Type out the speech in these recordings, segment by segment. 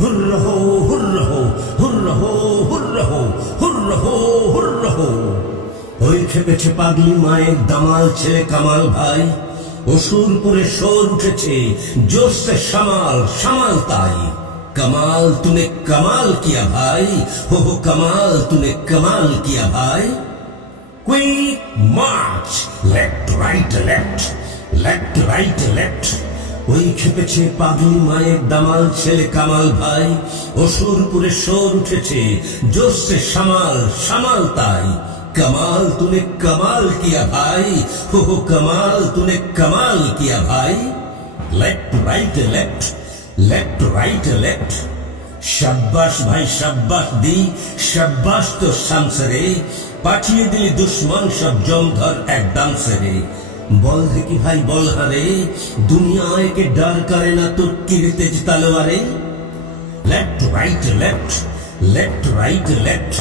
হুররহো হুররহো হুররহো হুররহো হুররহো হুররহো। ওই খেপেছে পাগলি মায়ের দামাল ছেলে কামাল ভাই, অসুর পুরে সোর উঠেছে জোরসে সামাল সামাল তাই। कमाल तूने कमाल किया भाई, हो कमाल तूने कमाल किया भाई। Quick march, left right left, left right left. ওই খেপেছে পাগলি মায়ের দামাল ছেলে কামাল ভাই, অসুর পুরে সোর উঠেছে জোরসে সামাল সামাল তাই। कमाल तूने कमाल किया भाई, हो कमाल तूने कमाल किया भाई। Left right left, left right left. शाबाश भाई शाबाश दी, शाबाश तो शामसरे, पाठिए दिली दुश्मन सब जमधर एकदम से रे। বল দেখি ভাই বল হারে, দুনিয়ায় কে ডর করে না তোর কিরতেজ তলোয়ারে। Left right left, left right left.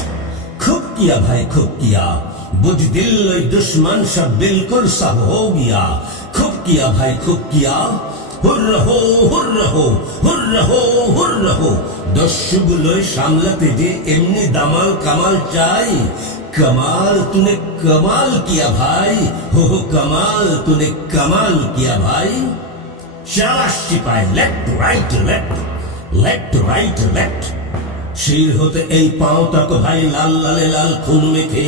खूब किया भाई खूब किया, बुझ दिल दुश्मन सब बिल्कुल सब हो गया। खूब किया भाई खूब किया, हुर्रहो हुर्रहो हुर्रहो हुर्रहो। দস্যুগুলোয় সামলাতে যে এমনি দামাল কামাল চাই। कमाल तूने कमाल किया भाई, हो कमाल तूने कमाल किया भाई। शाबाश सिपाही, left right left, left right left. শির হতে এই পাওটাকে ভাই লাল লালে লাল খুন মেখে,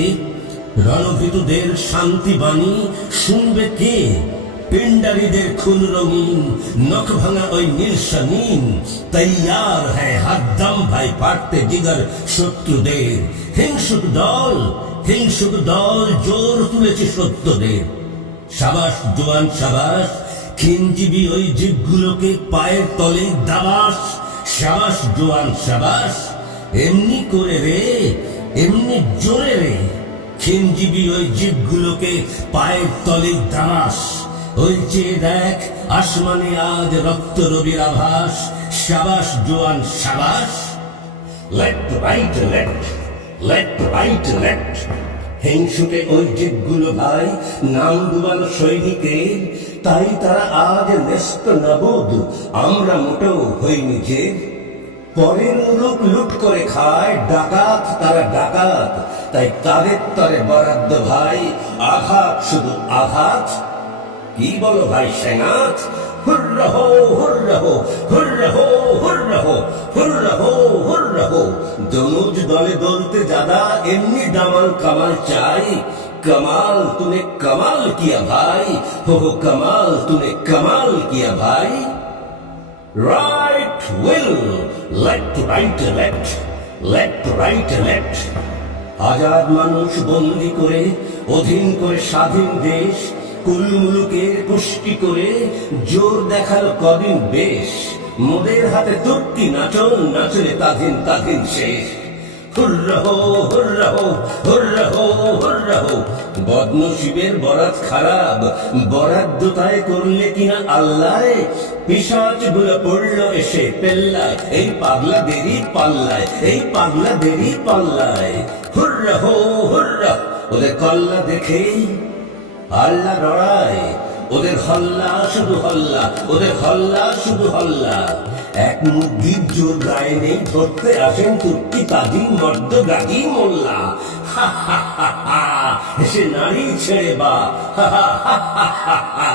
রণভীতুদের শান্তি বাণী শুনবে কে? পিন্ডারীদের খুন রঙিন, নখ ভাঙা ওই নীলশানীন। তৈয়ার হ্যায় হাদ্দাম ভাই পাড়তে জিগার শত্রুদের। হিংসুক দল জোর তুলেছে সত্যদের। সাবাস জোয়ান সাবাস, খিনজিবি ওই জিগগুলোকে পায়ের তলে দাবাস। সাবাস জোয়ান সাবাস, এমনি করে রে এমনি জোরে রে। খিনজিবি ওই জিগগুলোকে পায়ের তলে দাবাস। ওই চেয়ে দেখ আসমানে আজ রক্ত রবির আভাস। সাবাস জোয়ান সাবাস। Left right left, left right left. হিংসুকে ওই জিগগুলো ভাই নাম ডুবানো সৈনিকের, তাই তারা আজ ন্যস্ত নাবুদ, আমরা মোটেও হইনি যে। পরের মুলুক লুট করে খায় ডাকাত, তারা ডাকাত, তাই তাদের তরে বরাদ্দ ভাই আঘাত শুধু আঘাত। কি বলো ভাই সেনাথ? হুর্রহো হুর্রহো হুর্রহো হুর্রহো হুর্রহো হুর্রহো। দনুজ দলে দলতে যাদা এমনি ডামাল কামাল চাই। कमाल तूने कमाल किया भाई, हो कमाल तूने कमाल किया भाई। Right wheel, left right left, left right left. आजाद মানুষ বন্দি করে অধীন করে স্বাধীন দেশ, কুলমুলুকের পুষ্টি করে জোর দেখালো কদিন বেশ। মোদের হাতে তুর্কি নাচন নাচলে তাধিন তাধিন শেষ। হুর্রহো হুর্রহো হুর্রহো হুর্রহো। বদনসিবের বরাত খারাপ, বরাদ্দ তাই করলে কিনা আল্লাহ। পিশাচ গুলো পড়লো এসে পেল্লায়, এই পাগলাদেরই পাল্লায়, এই পাগলাদেরই পাল্লায়। হুর্রহো হুর্রহ, ওদের কল্লা দেখে আল্লাহ রড়ায়। ওদের হল্লা শুধু হল্লা, ওদের হল্লা শুধু হল্লা। এক মুরগির জোর গায়ে নেই, ধরতে আসেন তুর্কি তাজি মর্দ গাজী মোল্লা। হা হা হা হা, সে নারী ছেড়ে বা হা হা হা হা হা।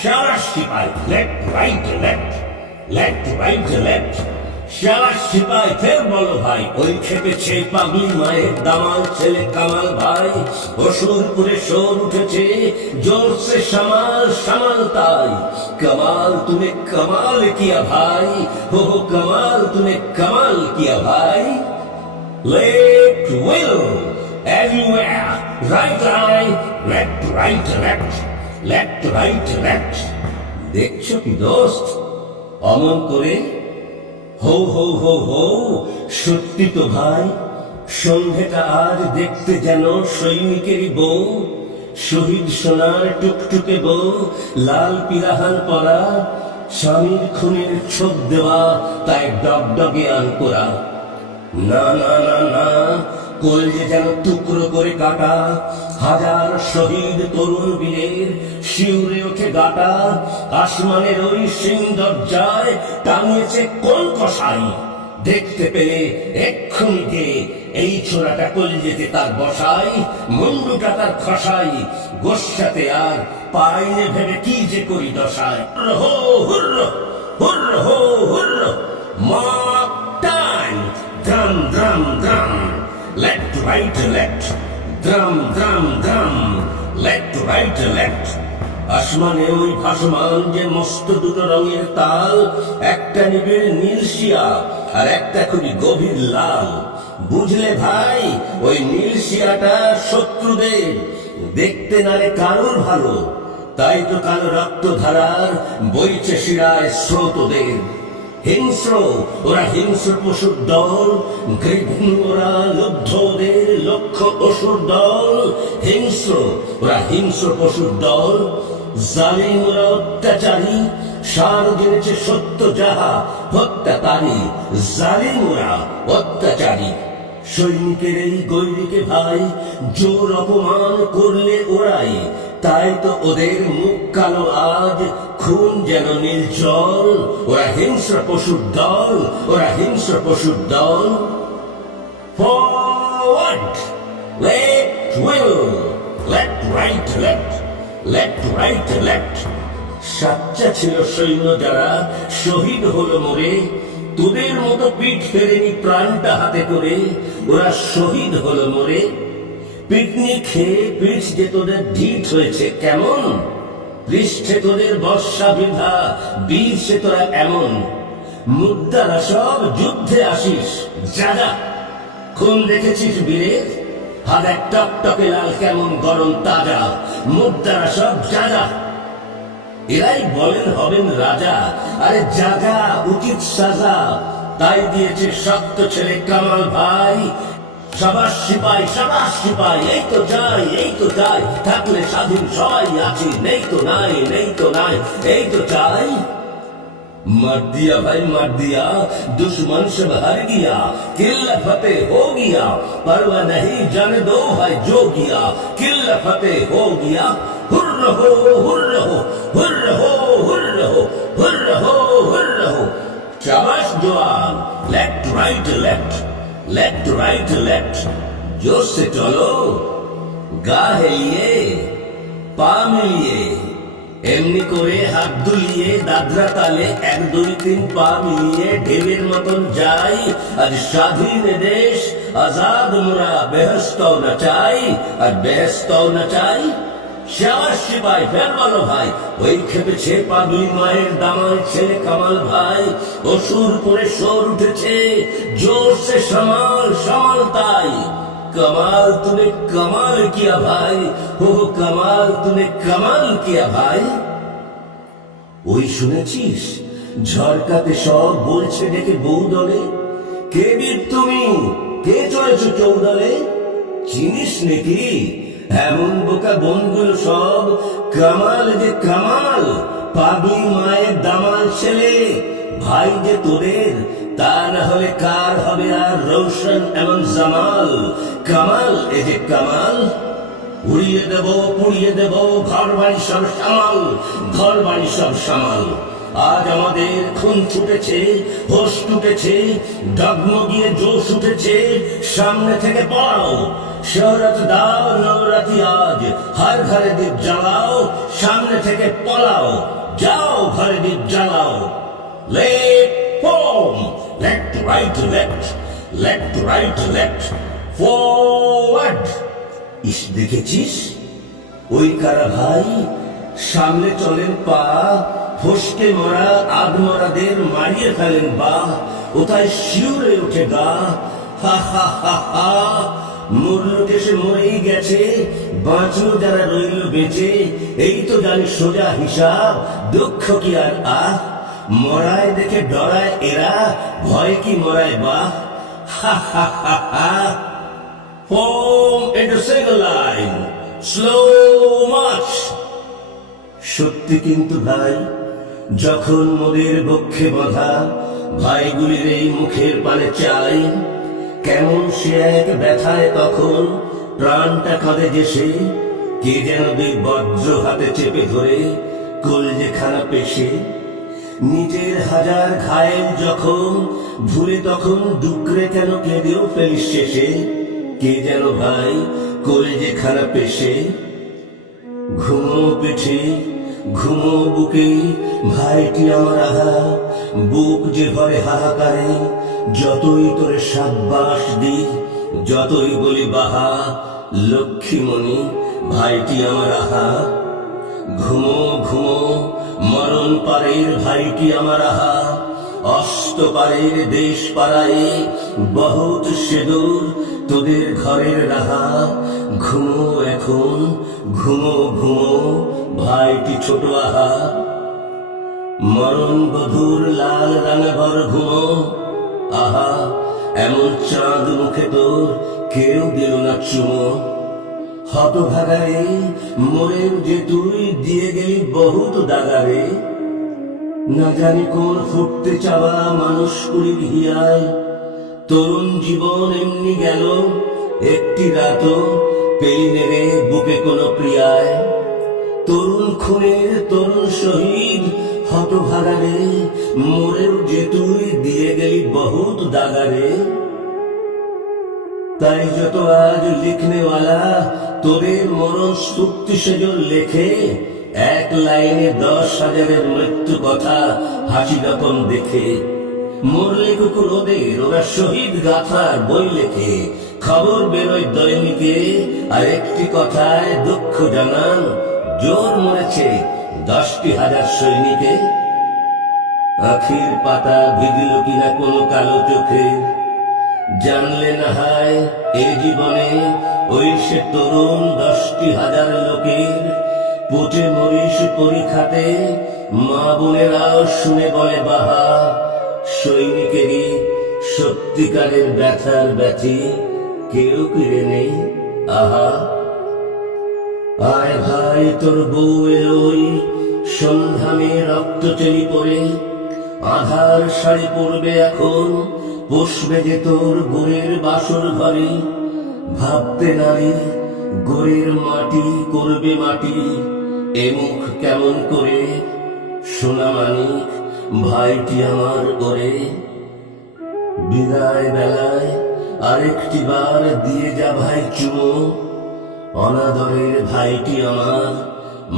শাবাশ সিপাই, left right left, left right left. শাবাশ সিপাই, ফের বলো ভাই। ওই খেপেছে পাগলি মায়ের দামাল ছেলে কামাল ভাই, অসুর পুরে সোর উঠেছে জোরসে সামাল সামাল তাই। कमाल तूने कमाल किया भाई, हो कमाल तूने कमाल किया भाई। Left will everywhere, right I, left right left, left right left. দেখছো কি দোস্ত অমন করে? হো হো হো হো, সত্যি তো ভাই। সন্ধ্যেটা আজ দেখতে যেন সৈনিকেরই বউ, শহীদ সোনার টুকটুকে বউ, লাল পিরাহান পরা, স্বামীর খুনের ছোপ দেওয়া, তাই ডগডগে আন করা। না না না না, কলজে যেন টুকরো করে কাটা, হাজার শহীদ তরুণ বীরের শিউরে ওঠে গাটা। আসমানের ওই সিংদরজায় টাঙিয়েছে কোন কসাই, দেখতে পেলে এক্ষুনি গে এই ছোড়াটা কলজেতে তার বসাই, মুন্ডুটা তার খসাই, গোসাতে আর পাইনে ভেবে কি যে করি দশায়। হো হুর্র হুর্র হো হুর্র, mark time, drum drum drum, left right left, drum drum drum, left right left. আসমানে ওই ভাসমান যে মস্ত দুটো রঙের তাল, একটা নিবিড় নীলশিয়া আর একটা খুবই গভীর লাল। বুঝলে ভাই, ওই নীলশিয়াটা শত্রুদের, দেখতে নারে কারোর ভালো, তাই তো কালো রক্তধারার বইছে শিরায় স্রোতদের। হিংস্র ওরা হিংস্র পশুর দল, ঘৃণ্য ওরা লুব্ধদের লক্ষ্য অসুর দল। হিংস্র ওরা হিংস্র পশুর দল, জালিম ওরা অত্যাচারী, সার জেনেছে সত্য যাহা হত্যাকারী। জালিম ওরা অত্যাচারী, সৈনিকের এই গৈরিকে ভাই জোর অপমান করলে ওরাই, তাই তো ওদের মুখ কালো আজ, খুন যেন নির্জল। ওরা হিংস্র পশুর দল, ওরা হিংস্র পশুর দল। Forward, left wheel, left right left, left right left. সাচ্চা ছিল সৈন্য যারা শহীদ হলো মরে, তোদের মতো পিঠ ফেরেনি প্রাণটা হাতে করে, ওরা শহীদ হলো মরে। পিকনিক খেয়ে পিঠ যে তোদের ঢিট হয়েছে কেমন, পৃষ্ঠে তোদের বর্ষা বিধা, বীর সে তোরা এমন। মুদ্দারা সব যুদ্ধে আসিস, যা খুন দেখেছিস বীরের, হাত এক টকটকে লাল কেমন গরম তাজা। মুদ্দারা সব যা, এরাই বলেন হবেন রাজা, আরে যা উচিত সাজা। তাই দিয়েছে শক্ত ছেলে কামাল ভাই, সাবাস সিপাই সাবাস সিপাই, এই তো যাই এই তো যাই, থাকলে স্বাধীন সবাই আছি, নেই তো নাই নেই তো নাই, এই তো চাই। मार दिया भाई मार दिया, दुश्मन सब हार गया, किल्ला फतेह हो गया, परवाह नहीं जाने दो भाई जो गया, किल्ला फतेह हो गया। हुर्र हो हुर्र हो हुर्र हो हुर्र हो हुर्र हो हुर्र हो। शाबाश जवान, left right left, left right left, जोश से चलो, गा हिलिए पा मिलिए, এমনি করে হাত দুলিয়ে দাদরা তালে 1 2 3 পা মিলিয়ে ঢেবের মতন যাই। আজ স্বাধীন দেশ আজাদ মোরা, বেহেশতও না চাই আর বেহেশতও না চাই। শাবাশ সিপাই, ফের বলো ভাই, ওই খেপেছে পাগলি মায়ের দামাল ছেলে কামাল ভাই। অসুর পরে সোর উঠেছে, জোর সে সামাল সামাল তাই। कमाल तूने कमाल किया भाई, हो कमाल तूने कमाल किया भाई। ওই শুনেছিস ঝড়কাতে সব বলছে ডেকে বউ দলে, কে বীর তুমি, কে চলেছ চৌদলে, চিনিস নাকি এমন বোকা বনগুলো সব, কামাল যে কামাল, পাগলি মায়ের দামাল ছেলে। ভাই যে তোদের, তা না হলে কার হবে আর রৌশন এমন জামাল। কামাল এ যে কামাল, উড়িয়ে দেব পুড়িয়ে দেব ঘর বাড়ি সব সামাল, ঘর বাড়ি সব সামাল। আজ আমাদের খুন ছুটেছে, হোশ টুটেছে, ডগমগিয়ে জোশ উঠেছে, সামনে থেকে পড়াও শহরত দাও নবরাতি আজ, হার ঘরে দ্বীপ জ্বালাও, সামনে থেকে পলাও, যাও ঘরে দ্বীপ জ্বালাও। Left form, left right left, left right left, forward. ইস দেখেছিস ওই কারা ভাই, সামনে চলেন পা, ফসকে মরা আধমরাদের মারিয়ে ফেলেন বা, ওটাই শিউরে ওঠে গা। হা হা হা হা, মরল দেশে মরেই গেছে, বাঁচলো যারা রইল বেঁচে, এই তো জানি সোজা হিসাব, দুঃখ কি আর আহ। মরায় দেখে ডরায় এরা, ভয় কি মরায় বা। হা হা হা হা। Form into single line, slow march. সত্যি কিন্তু ভাই, যখন মোদের বক্ষে বাঁধা ভাইগুলির এই মুখের পানে চাই, কেমন সে এক ব্যথায় তখন প্রাণটা কাঁদে যে সে, কে যেন দুই বজ্র হাতে চেপে ধরে কলজেখানা পেশে। নিজের হাজার ঘায়েল যখন ভুলে তখন ডুকরে কেন কেঁদেও ফেলিস শেষে, কে যেন ভাই কলজেখানা পেশে। ঘুমো পিঠে ঘুমো বুকে ভাইটি আমার আহা, বুক যে ভরে হাহাকারে, যতই তোরে সাব্বাস দি যতই বলি বাহা, লক্ষ্মীমণি ভাইটি আমার আহা। ঘুমো ঘুমো মরণ পারের ভাইটি আমার আহা, অস্ত পারের দেশ পাড়ায় বহুত সেদূর তোদের ঘরের রাহা। ঘুমো এখন ঘুমো ঘুমো ভাইটি ছোট আহা। মরণ বধুর লাল রাঙাঘর ঘুমো আহা, এমন চাঁদ মুখে তোর কেউ দিল না চুমো। হতভাগারে মোরের যে তুই দিয়ে গেলি বহুত দাগারে, না জানি কোন ফুটতে চাওয়া মানুষ কুড়ির হিয়ায়, তরুণ জীবন এমনি গেল একটি রাতও পেলি নেড়ে বুকে কোনো প্রিয়ায়। তরুণ খুনের তরুণ শহীদ হতভাগারে, মোরেও যে তুই দিয়ে গেলি বহুত দাগারে। তাই যত আজ লিখনেওয়ালা তোদের মরণ স্তুতি সেজল লেখে, এক লাইনে 10,000-এর মৃত্যু কথা হাসি রকম দেখে। মরলে কুকুর ওদের, ওরা শহীদ গাথার বই লেখে, খবর বেরোয় দৈনিকে আর একটি কথায় দুঃখ জানান, জোর মরেছে 10,000 সৈনিকে। আখির পাতা ভিগল কিনা কোনো কালো চোখে, জানলে না হয় এ জীবনে ওই সে তরুণ 10,000 লোকের পচে মরিস পরীক্ষাতে, মা বোনেরাও শুনে বলে বাহা, সৈনিকেরই সত্যিকারের ব্যথার ব্যথি কেউ কিরে নেই আহা। আয় ভাই তোর বউ এলোই সন্ধানে রক্ত চেলি পরে, আধার শাড়ি পরবে এখন, বসবে যে তোর গোরের বাসর ঘরে। ভাবতে নারী গোরের মাটি করবে মাটি, এ মুখ কেমন করে সোনা মানিক ভাইটি আমার ওরে। বিদায় বেলায় আরেকটি বার দিয়ে যা ভাই চুমো, অনাদরের ভাইটি আমার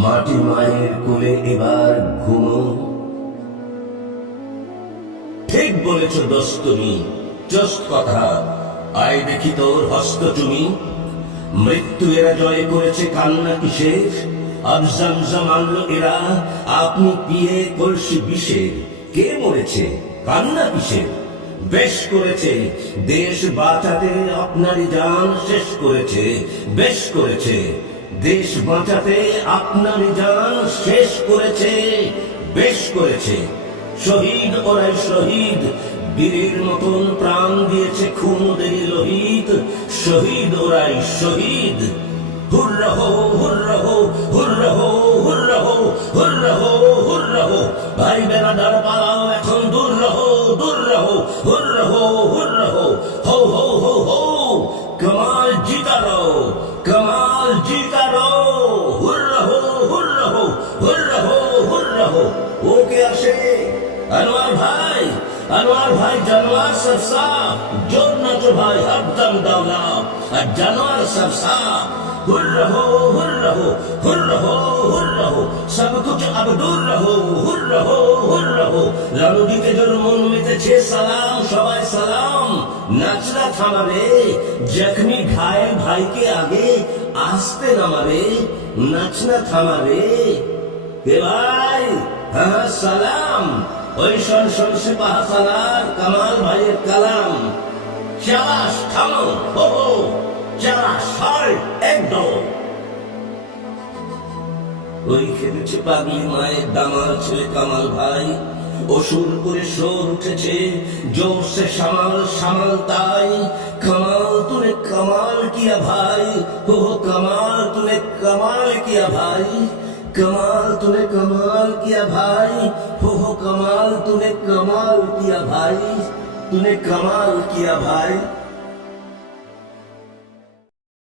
মাটি মায়ের কোলে এবার ঘুমো। ঠিক বলেছ দোস্ত তুমি, জস্ট কথা, আয় দেখি তোর হস্ত তুমি। মৃত্যু এরা জয় করেছে কান্না কিসের, আফজামজাম আনলো এরা আপনি পিয়ে কলসি বিষের। কে মরেছে কান্না কিসের, বেশ করেছে দেশ বাঁচাতে আপনারই জান শেষ করেছে, বেশ করেছে দেশ বাঁচাতে আপনারই জান শেষ করেছে, বেশ করেছে। শহীদ ওরাই শহীদ, বীরের মতন প্রাণ দিয়েছে খুন ওদের লোহিত, শহীদ ওরাই শহীদ। হুররা হো হুররা হো হুররা হো হুররা হো হুররা হো হুররা হো, ভাই বেনাদার পালাও এখন দূর রহো দূর রহো, হুররা হো হুররা হো হো হো হো হো। কমাল জিতা রো কমাল জিতা রো, হুররা হো হুররা হো হুররা হো হুররা হো। ওকে আসে अनवर भाई जानवर सब साफ, जोर नाचो भाई हरदम दौला, जानवर सब साफ। हुर्रा हो हुर्रा हो हुर्रा हो हुर्रा हो, सब कुछ अब दूर रहो हुर्रा हो हुर्रा हो। রানু দিতে জোর মন মেতেছে সালাম সবাই সালাম, নাচনা থামাবে জখমি ঘায়ে ভাইকে আগে আসতে নামাবে, নাচনা থামাবে কে ভাই। হ্যাঁ সালাম, ওই শোন শোন সিপাহ সালার কামাল ভাইয়ের কালাম। চালাস থামো হো হো, চালাস হয় একদম। ওই খেলেছে পাগলি মায়ের দামাল ছেলে কামাল ভাই, অসুর করে সোর উঠেছে জোরসে সামাল সামাল তাই। कमाल तूने कमाल किया भाई, हो कमाल तूने कमाल किया भाई, कमाल तूने कमाल किया भाई, हो कमाल तूने कमाल किया भाई, तूने कमाल किया भाई।